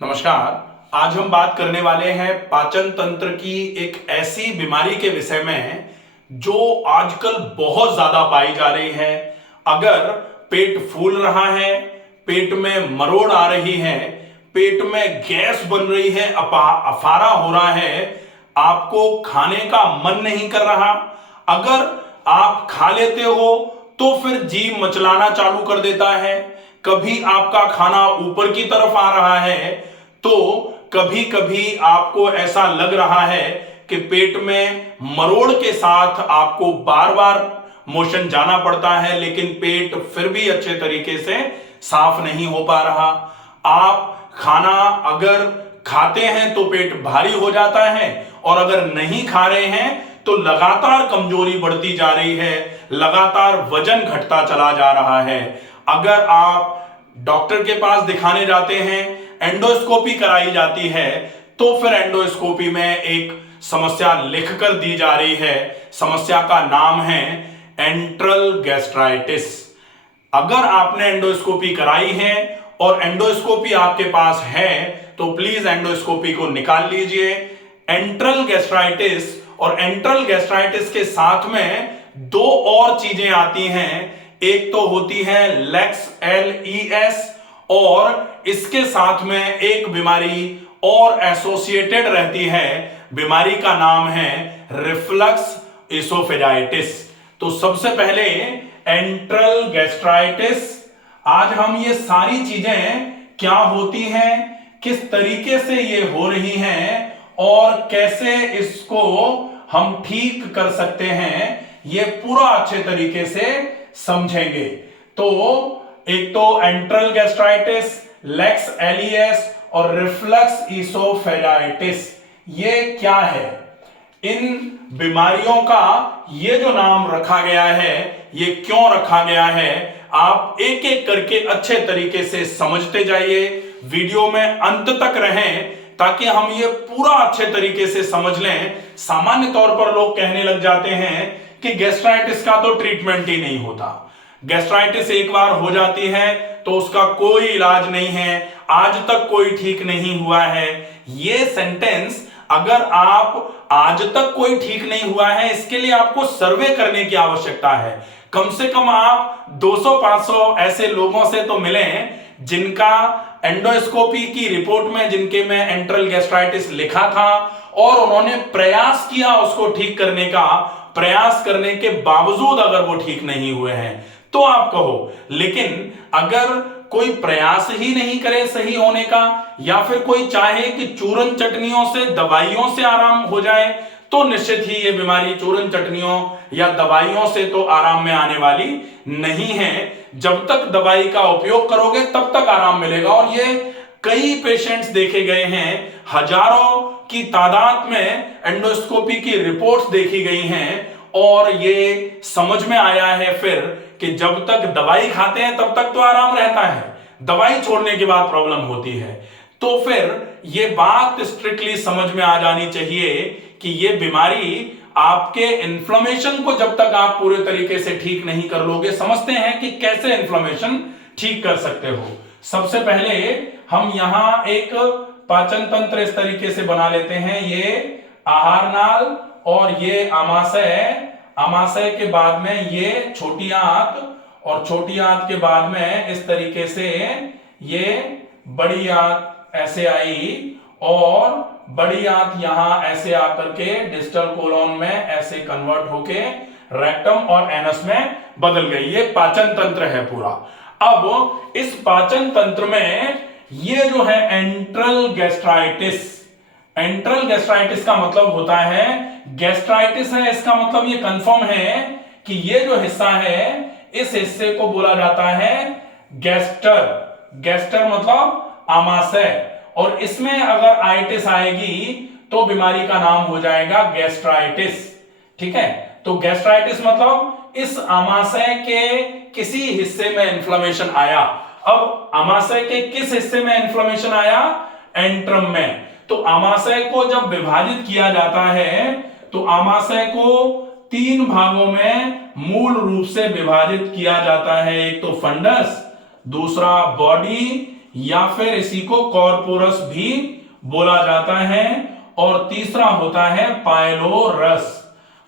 नमस्कार। आज हम बात करने वाले हैं पाचन तंत्र की एक ऐसी बीमारी के विषय में जो आजकल बहुत ज्यादा पाई जा रही है। अगर पेट फूल रहा है, पेट में मरोड़ आ रही है, पेट में गैस बन रही है, अफारा हो रहा है, आपको खाने का मन नहीं कर रहा, अगर आप खा लेते हो तो फिर जीभ मचलाना चालू कर देता है, कभी आपका खाना ऊपर की तरफ आ रहा है, तो कभी कभी आपको ऐसा लग रहा है कि पेट में मरोड़ के साथ आपको बार बार मोशन जाना पड़ता है, लेकिन पेट फिर भी अच्छे तरीके से साफ नहीं हो पा रहा। आप खाना अगर खाते हैं तो पेट भारी हो जाता है, और अगर नहीं खा रहे हैं तो लगातार कमजोरी बढ़ती जा रही है, लगातार वजन घटता चला जा रहा है। अगर आप डॉक्टर के पास दिखाने जाते हैं, एंडोस्कोपी कराई जाती है, तो फिर एंडोस्कोपी में एक समस्या लिख कर दी जा रही है। समस्या का नाम है एंट्रल गैस्ट्राइटिस। अगर आपने एंडोस्कोपी कराई है और एंडोस्कोपी आपके पास है तो प्लीज एंडोस्कोपी को निकाल लीजिए। एंट्रल गैस्ट्राइटिस और एंट्रल गैस्ट्राइटिस के साथ में दो और चीजें आती हैं। एक तो होती है लेक्स LES, और इसके साथ में एक बीमारी और एसोसिएटेड रहती है। बीमारी का नाम है रिफ्लक्स इसोफेजाइटिस। तो सबसे पहले एंट्रल गैस्ट्राइटिस। आज हम ये सारी चीजें क्या होती हैं, किस तरीके से ये हो रही हैं और कैसे इसको हम ठीक कर सकते हैं, ये पूरा अच्छे तरीके से समझेंगे। तो एक तो एंट्रल गैस्ट्राइटिस, लेक्स LES और रिफ्लक्स इसोफेजाइटिस, ये क्या है? इन बीमारियों का ये जो नाम रखा गया है, ये क्यों रखा गया है, आप एक एक करके अच्छे तरीके से समझते जाइए। वीडियो में अंत तक रहें ताकि हम ये पूरा अच्छे तरीके से समझ लें। सामान्य तौर पर लोग कहने लग जाते हैं कि गैस्ट्राइटिस का तो ट्रीटमेंट ही नहीं होता, गैस्ट्राइटिस एक बार हो जाती है तो उसका कोई इलाज नहीं है, आज तक कोई ठीक नहीं हुआ है। ये सेंटेंस, अगर आप आज तक कोई ठीक नहीं हुआ है, इसके लिए आपको सर्वे करने की आवश्यकता है। कम से कम आप 200-500 ऐसे लोगों से तो मिलें जिनका एंडोस्कोपी की रिपोर्ट में, जिनके में एंट्रल गैस्ट्राइटिस लिखा था और उन्होंने प्रयास किया उसको ठीक करने का, प्रयास करने के बावजूद अगर वो ठीक नहीं हुए हैं तो आप कहो। लेकिन अगर कोई प्रयास ही नहीं करे सही होने का, या फिर कोई चाहे कि चूरन चटनियों से, दवाइयों से आराम हो जाए, तो निश्चित ही ये बीमारी चूरन चटनियों या दवाइयों से तो आराम में आने वाली नहीं है। जब तक दवाई का उपयोग करोगे तब तक आराम मिलेगा। और ये कई पेशेंट्स देखे गए हैं, हजारों की तादाद में एंडोस्कोपी की रिपोर्ट्स देखी गई हैं, और ये समझ में आया है फिर कि जब तक दवाई खाते हैं तब तक तो आराम रहता है, दवाई छोड़ने के बाद प्रॉब्लम होती है। तो फिर ये बात स्ट्रिक्टली समझ में आ जानी चाहिए कि ये बीमारी आपके इन्फ्लेमेशन को जब तक आप पूरे तरीके से ठीक नहीं कर लोगे। समझते हैं कि कैसे इन्फ्लेमेशन ठीक कर सकते हो। सबसे पहले हम यहां एक पाचन तंत्र इस तरीके से बना लेते हैं। ये आहार नाल और ये आमाशय, आमाशय के बाद में ये छोटी आंत, और छोटी आंत के बाद में इस तरीके से ये बड़ी आंत ऐसे आई, और बड़ी आंत यहां ऐसे आकर के डिस्टल कोलोन में ऐसे कन्वर्ट होके रेक्टम और एनस में बदल गई। ये पाचन तंत्र है पूरा। अब इस पाचन तंत्र में ये जो है एंट्रल गैस्ट्राइटिस, एंट्रल गैस्ट्राइटिस का मतलब होता है, गैस्ट्राइटिस है इसका मतलब ये कंफर्म है कि ये जो हिस्सा है, इस हिस्से को बोला जाता है गैस्टर। गैस्टर मतलब आमाशय, और इसमें अगर आइटिस आएगी तो बीमारी का नाम हो जाएगा गैस्ट्राइटिस। ठीक है, तो गैस्ट्राइटिस मतलब इस आमाशय के किसी हिस्से में इन्फ्लेमेशन आया। अब आमाशय के किस हिस्से में इन्फ्लेमेशन आया? एंट्रम में। तो आमाशय को जब विभाजित किया जाता है तो आमाशय को 3 भागों में मूल रूप से विभाजित किया जाता है। एक तो फंडस, दूसरा बॉडी, या फिर इसी को कॉर्पोरस भी बोला जाता है। और तीसरा होता है पाइलोरस।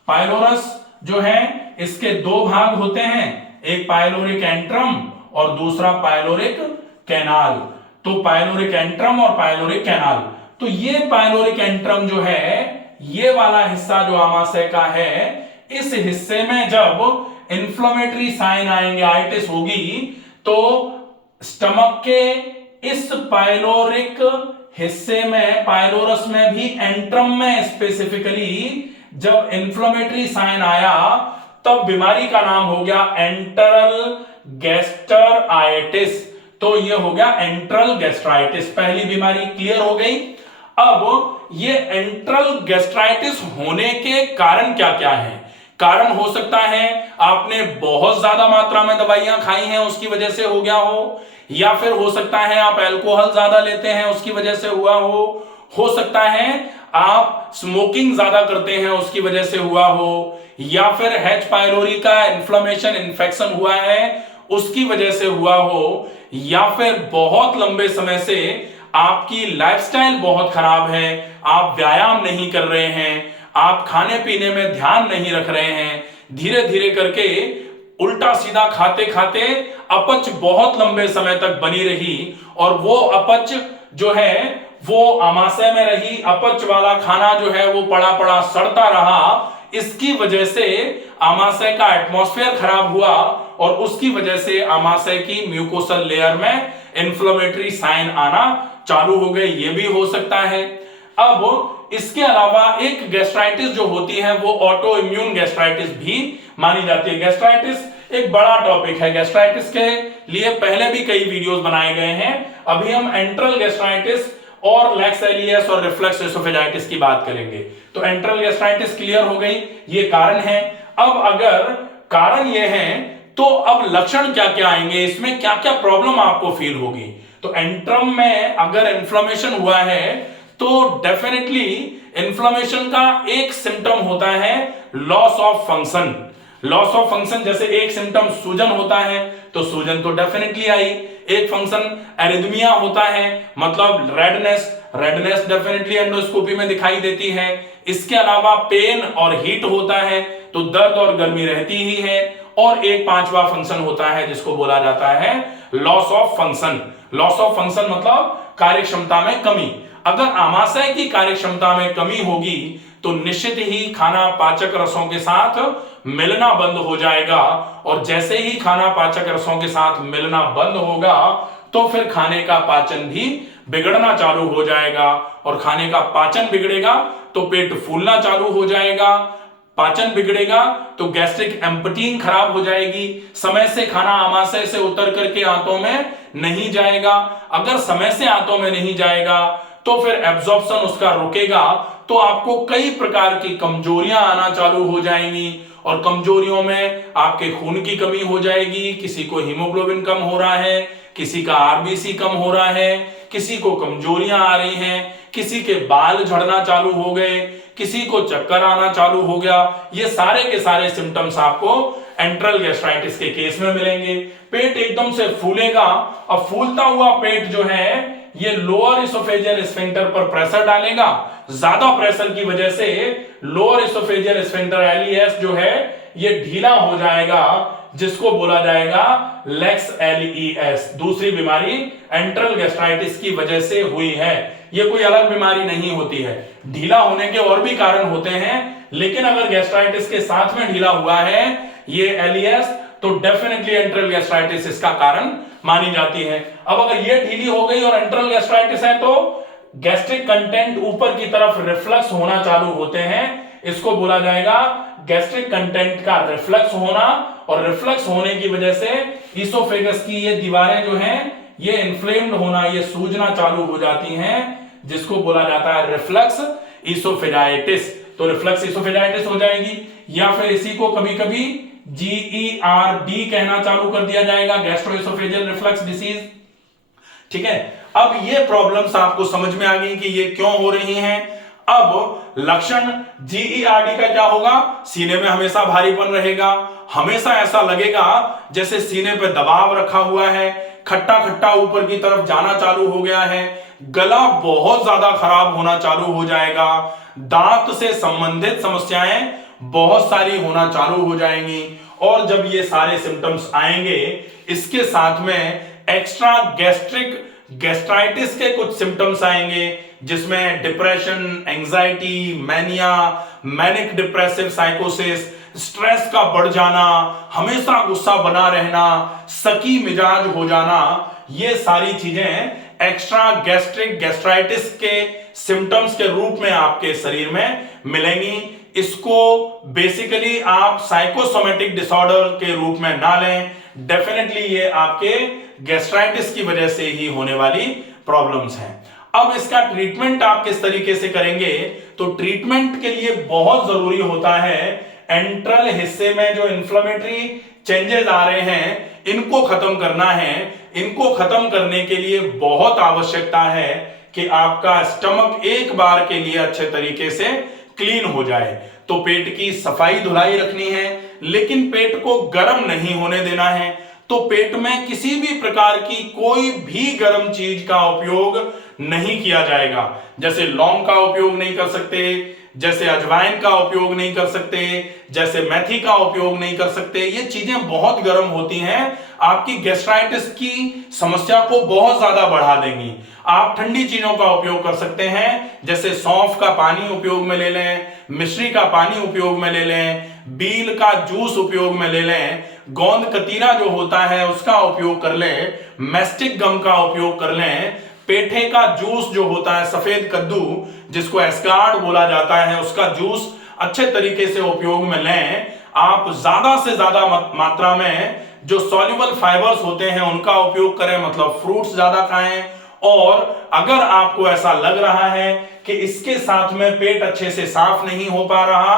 पाइलोरस जो है इसके दो भाग होते हैं, एक पाइलोरिक एंट्रम और दूसरा पाइलोरिक कैनाल। तो पाइलोरिक एंट्रम और पाइलोरिक कैनाल, तो ये पाइलोरिक एंट्रम जो है ये वाला हिस्सा जो आमाशय का है, इस हिस्से में जब इंफ्लेमेटरी साइन आएंगे, आइटिस होगी, तो स्टमक के इस पाइलोरिक हिस्से में, पाइलोरस में भी, एंट्रम में स्पेसिफिकली जब इंफ्लेमेटरी साइन आया तब बीमारी का नाम हो गया एंटरल गैस्ट्राइटिस। तो ये हो गया एंट्रल गैस्ट्राइटिस, पहली बीमारी क्लियर हो गई। अब ये एंट्रल गैस्ट्राइटिस होने के कारण क्या क्या है? कारण हो सकता है आपने बहुत ज्यादा मात्रा में दवाइयां खाई हैं उसकी वजह से हो गया हो, या फिर हो सकता है आप अल्कोहल ज्यादा लेते हैं उसकी वजह से हुआ हो सकता है आप स्मोकिंग ज्यादा करते हैं उसकी वजह से हुआ हो, या फिर H पाइलोरी का इन्फ्लेमेशन, इन्फेक्शन हुआ है उसकी वजह से हुआ हो, या फिर बहुत लंबे समय से आपकी लाइफस्टाइल बहुत खराब है, आप व्यायाम नहीं कर रहे हैं, आप खाने पीने में ध्यान नहीं रख रहे हैं, धीरे धीरे करके उल्टा सीधा खाते खाते अपच बहुत लंबे समय तक बनी रही, और वो अपच जो है वो आमाशय में रही, अपच वाला खाना जो है वो पड़ा पड़ा सड़ता रहा, इसकी वजह से आमाशय का एटमॉस्फेयर खराब हुआ और उसकी वजह से आमाशय की म्यूकोसल लेयर में इन्फ्लेमेटरी साइन आना चालू हो गए, ये भी हो सकता है। अब इसके अलावा एक गैस्ट्राइटिस जो होती है वो ऑटो इम्यून गैस्ट्राइटिस भी मानी जाती है। गैस्ट्राइटिस एक बड़ा टॉपिक है, गैस्ट्राइटिस के लिए पहले भी कई वीडियोस बनाए गए हैं। अभी हम एंट्रल गैस्ट्राइटिस और लेक्स एलियस और रिफ्लक्स एसोफेजाइटिस की बात करेंगे। तो एंट्रल गैस्ट्राइटिस क्लियर हो गई, ये कारण है। अब अगर कारण ये है तो अब लक्षण क्या क्या आएंगे, इसमें क्या क्या प्रॉब्लम आपको फील होगी। तो एंट्रम में अगर इन्फ्लेमेशन हुआ है तो डेफिनेटली इन्फ्लेमेशन का एक सिम्टम होता है loss of function. Loss of function, जैसे एक सिम्टम सूजन होता है तो सूजन तो डेफिनेटली आई, एक फंक्शन एरिथमिया होता है मतलब रेडनेस, रेडनेस डेफिनेटली एंडोस्कोपी में दिखाई देती है। इसके अलावा पेन और हीट होता है तो दर्द और गर्मी रहती ही है, और एक पांचवा फंक्शन होता है जिसको बोला जाता है loss of function. Loss of function मतलब कार्य क्षमता में कमी। अगर आमाशय की कार्य क्षमता में कमी होगी तो निश्चित ही खाना पाचक रसों के साथ मिलना बंद हो जाएगा, और जैसे ही खाना पाचक रसों के साथ मिलना बंद होगा तो फिर खाने का पाचन भी बिगड़ना चालू हो जाएगा, और खाने का पाचन बिगड़ेगा तो पेट फूलना चालू हो जाएगा, पाचन बिगड़ेगा तो गैस्ट्रिक एम्पटीन खराब हो जाएगी, समय से खाना आमाशय से उतर करके आंतों में नहीं जाएगा। अगर समय से आंतों में नहीं जाएगा तो फिर एब्जॉर्प्शन उसका रुकेगा, तो आपको कई प्रकार की कमजोरियां आना चालू हो जाएंगी, और कमजोरियों में आपके खून की कमी हो जाएगी, किसी को हीमोग्लोबिन कम हो रहा है, किसी का आरबीसी कम हो रहा है, किसी को कमजोरियां आ रही हैं, किसी के बाल झड़ना चालू हो गए, किसी को चक्कर आना चालू हो गया। ये सारे के सारे सिम्टम्स आपको एंट्रल गैस्ट्राइटिस के केस में मिलेंगे। पेट एकदम से फूलेगा, अब फूलता हुआ पेट जो है ये लोअर इसोफेजियल स्फिंक्टर पर प्रेशर डालेगा, ज्यादा प्रेशर की वजह से लोअर इसोफेजियल स्फिंक्टर एलईएस जो है ये ढीला हो जाएगा, जिसको बोला जाएगा लेक्स एलईएस। दूसरी बीमारी एंट्रल गैस्ट्राइटिस की वजह से हुई है, ये कोई अलग बीमारी नहीं होती है। ढीला होने के और भी कारण होते हैं, लेकिन अगर गैस्ट्राइटिस के साथ में ढीला हुआ है ये एलईएस तो डेफिनेटली एंट्रल गैस्ट्राइटिस इसका कारण मानी जाती है। अब अगर ये ढीली हो गई और एंट्रल गैस्ट्राइटिस है तो गैस्ट्रिक कंटेंट ऊपर की तरफ रिफ्लक्स होना चालू होते हैं, इसको बोला जाएगा गैस्ट्रिक कंटेंट का रिफ्लक्स होना, और रिफ्लक्स होने की वजह से इसोफेगस की ये दीवारें जो हैं ये इन्फ्लेम्ड होना, ये सूजना चालू हो जाती हैं, जिसको बोला जाता है रिफ्लक्स इसोफेजाइटिस। तो रिफ्लक्स इसोफेजाइटिस हो जाएगी, या फिर इसी को कभी कभी GERD कहना चालू कर दिया जाएगा, गैस्ट्रोएसोफेजियल रिफ्लक्स डिसीज। ठीक है, अब ये प्रॉब्लम्स आपको समझ में आ गई कि ये क्यों हो रही हैं। अब लक्षण GERD का क्या होगा, सीने में हमेशा भारीपन रहेगा, हमेशा ऐसा लगेगा जैसे सीने पे दबाव रखा हुआ है, खट्टा खट्टा ऊपर की तरफ जाना चालू हो गया है, गला बहुत ज्यादा खराब होना चालू हो जाएगा, दांत से संबंधित समस्याएं बहुत सारी होना चालू हो जाएंगी। और जब ये सारे सिम्टम्स आएंगे, इसके साथ में एक्स्ट्रा गैस्ट्राइटिस के कुछ सिम्टम्स आएंगे, जिसमें depression, anxiety, mania, manic depressive साइकोसिस, स्ट्रेस का बढ़ जाना, हमेशा गुस्सा बना रहना, सकी मिजाज हो जाना, ये सारी चीजें एक्स्ट्रा गैस्ट्राइटिस के सिम्टम्स के रूप में आपके शरीर में मिलेंगी। इसको बेसिकली आप साइकोसोमेटिक डिसऑर्डर के रूप में ना लें, डेफिनेटली ये आपके गैस्ट्राइटिस की वजह से ही होने वाली प्रॉब्लम्स हैं। अब इसका ट्रीटमेंट आप किस तरीके से करेंगे, तो ट्रीटमेंट के लिए बहुत जरूरी होता है एंट्रल हिस्से में जो इन्फ्लेमेटरी चेंजेस आ रहे हैं, इनको खत्म करना है। इनको खत्म करने के लिए बहुत आवश्यकता है कि आपका स्टमक एक बार के लिए अच्छे तरीके से क्लीन हो जाए। तो पेट की सफाई धुलाई रखनी है, लेकिन पेट को गर्म नहीं होने देना है। तो पेट में किसी भी प्रकार की कोई भी गर्म चीज का उपयोग नहीं किया जाएगा। जैसे लौंग का उपयोग नहीं कर सकते, जैसे अजवाइन का उपयोग नहीं कर सकते, जैसे मेथी का उपयोग नहीं कर सकते। ये चीजें बहुत गर्म होती हैं, आपकी गैस्ट्राइटिस की समस्या को बहुत ज्यादा बढ़ा देंगी। आप ठंडी चीजों का उपयोग कर सकते हैं, जैसे सौंफ का पानी उपयोग में ले लें, मिश्री का पानी उपयोग में ले लें, बील का जूस उपयोग में ले लें, गोंद कतीरा जो होता है उसका उपयोग कर लें, मैस्टिक गम का उपयोग कर लें, पेठे का जूस जो होता है, सफेद कद्दू जिसको एस्कार्ड बोला जाता है, उसका जूस अच्छे तरीके से उपयोग में लें। आप ज्यादा से ज्यादा मात्रा में जो सॉल्युबल फाइबर्स होते हैं उनका उपयोग करें, मतलब फ्रूट्स ज्यादा खाएं। और अगर आपको ऐसा लग रहा है कि इसके साथ में पेट अच्छे से साफ नहीं हो पा रहा,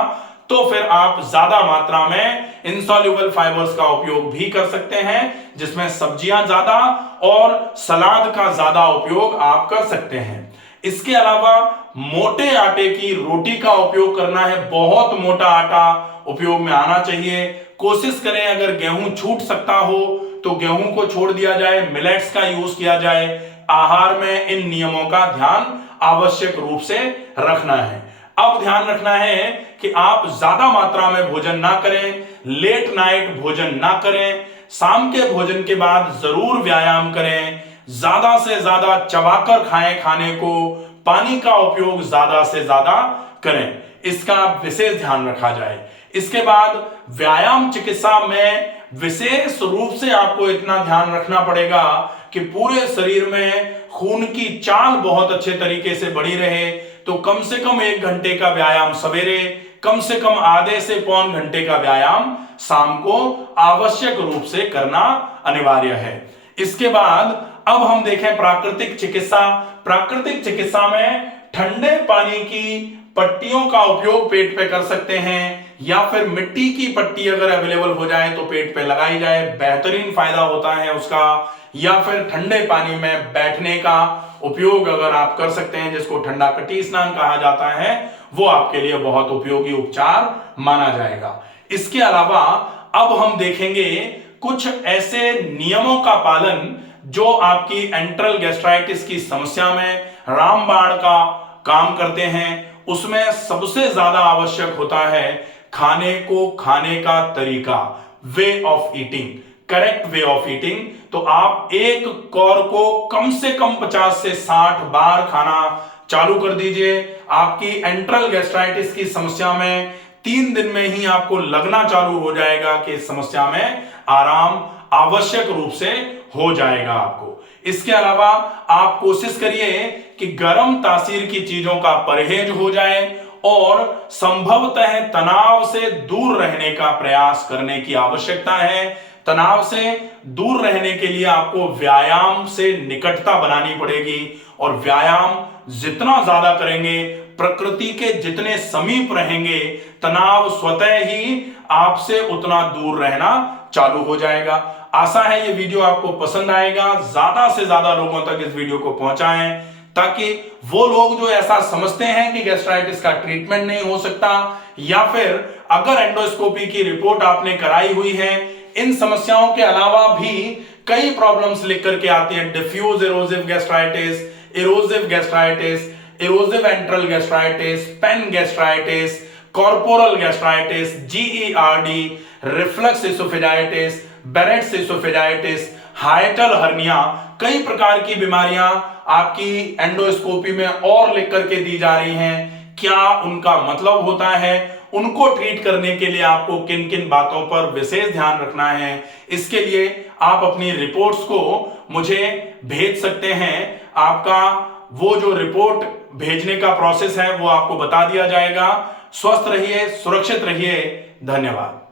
तो फिर आप ज्यादा मात्रा में इनसॉल्युबल फाइबर्स का उपयोग भी कर सकते हैं, जिसमें सब्जियां ज्यादा और सलाद का ज्यादा उपयोग आप कर सकते हैं। इसके अलावा मोटे आटे की रोटी का उपयोग करना है, बहुत मोटा आटा उपयोग में आना चाहिए। कोशिश करें अगर गेहूं छूट सकता हो तो गेहूं को छोड़ दिया जाए, मिलेट्स का यूज किया जाए। आहार में इन नियमों का ध्यान आवश्यक रूप से रखना है। अब ध्यान रखना है कि आप ज्यादा मात्रा में भोजन ना करें, लेट नाइट भोजन ना करें, शाम के भोजन के बाद जरूर व्यायाम करें, ज्यादा से ज्यादा चबाकर खाएं खाने को, पानी का उपयोग ज्यादा से ज्यादा करें, इसका विशेष ध्यान रखा जाए। इसके बाद व्यायाम चिकित्सा में विशेष रूप से आपको इतना ध्यान रखना पड़ेगा कि पूरे शरीर में खून की चाल बहुत अच्छे तरीके से बढ़ी रहे। तो कम से कम 1 घंटे का व्यायाम सवेरे, कम से कम आधे से पौन घंटे का व्यायाम शाम को आवश्यक रूप से करना अनिवार्य है। इसके बाद अब हम देखें प्राकृतिक चिकित्सा। प्राकृतिक चिकित्सा में ठंडे पानी की पट्टियों का उपयोग पेट पे कर सकते हैं, या फिर मिट्टी की पट्टी अगर अवेलेबल हो जाए तो पेट पे लगाई जाए, बेहतरीन फायदा होता है उसका। या फिर ठंडे पानी में बैठने का उपयोग अगर आप कर सकते हैं, जिसको ठंडा कटी स्नान कहा जाता है, वो आपके लिए बहुत उपयोगी उपचार माना जाएगा। इसके अलावा अब हम देखेंगे कुछ ऐसे नियमों का पालन जो आपकी एंट्रल गैस्ट्राइटिस की समस्या में रामबाण का काम करते हैं। उसमें सबसे ज्यादा आवश्यक होता है खाने को खाने का तरीका, way of eating, correct way of eating. तो आप एक कौर को कम से कम 50 से 60 बार खाना चालू कर दीजिए। आपकी एंट्रल गैस्ट्राइटिस की समस्या में 3 दिन में ही आपको लगना चालू हो जाएगा कि इस समस्या में आराम आवश्यक रूप से हो जाएगा आपको। इसके अलावा आप कोशिश करिए कि गर्म तासीर की चीजों का परहेज हो जाए और संभवतः तनाव से दूर रहने का प्रयास करने की आवश्यकता है। तनाव से दूर रहने के लिए आपको व्यायाम से निकटता बनानी पड़ेगी, और व्यायाम जितना ज्यादा करेंगे, प्रकृति के जितने समीप रहेंगे, तनाव स्वतः ही आपसे उतना दूर रहना चालू हो जाएगा। आशा है ये वीडियो आपको पसंद आएगा। ज्यादा से ज्यादा लोगों तक इस वीडियो को पहुंचाएं, ताकि वो लोग जो ऐसा समझते हैं कि गैस्ट्राइटिस का ट्रीटमेंट नहीं हो सकता, या फिर अगर एंडोस्कोपी की रिपोर्ट आपने कराई हुई है, इन समस्याओं के अलावा भी कई प्रॉब्लम्स लिख करके आती हैं, diffuse erosive gastritis, erosive gastritis, erosive antral gastritis, pan gastritis, corporal gastritis, GERD, reflux oesophagitis, Barrett's oesophagitis, hiatal hernia, कई प्रकार की बीमारियां आपकी एंडोस्कोपी में और लिख करके दी जा रही हैं। क्या उनका मतलब होता है, उनको ट्रीट करने के लिए आपको किन किन बातों पर विशेष ध्यान रखना है, इसके लिए आप अपनी रिपोर्ट्स को मुझे भेज सकते हैं। आपका वो जो रिपोर्ट भेजने का प्रोसेस है वो आपको बता दिया जाएगा। स्वस्थ रहिए, सुरक्षित रहिए। धन्यवाद।